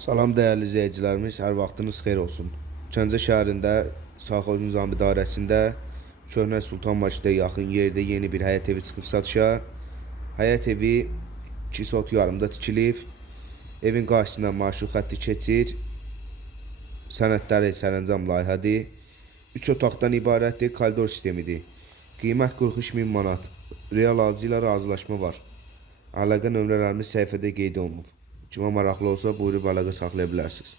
Salam dəyərli izləyicilərimiz, hər vaxtınız xeyir olsun. Gəncə şəhərində Sağxoz Nizami dairəsində Köhnə Sultan Maşidə yaxın yerdə yeni bir həyət evi çıxıb satışa. Həyət evi 2 sot yarımda tikilib. Evin qarşısından marşrut xətti keçir. Sənədləri sərəncam layihədir. 3 otaqdan ibarətdir, koridor sistemidir. Qiymət 43.000 manat. Real alıcı ilə razılaşma var. Əlaqə nömrələrimiz səhifədə qeyd olunub. Kimə maraqlı olsa buyurub əlaqə saxlaya bilərsiniz.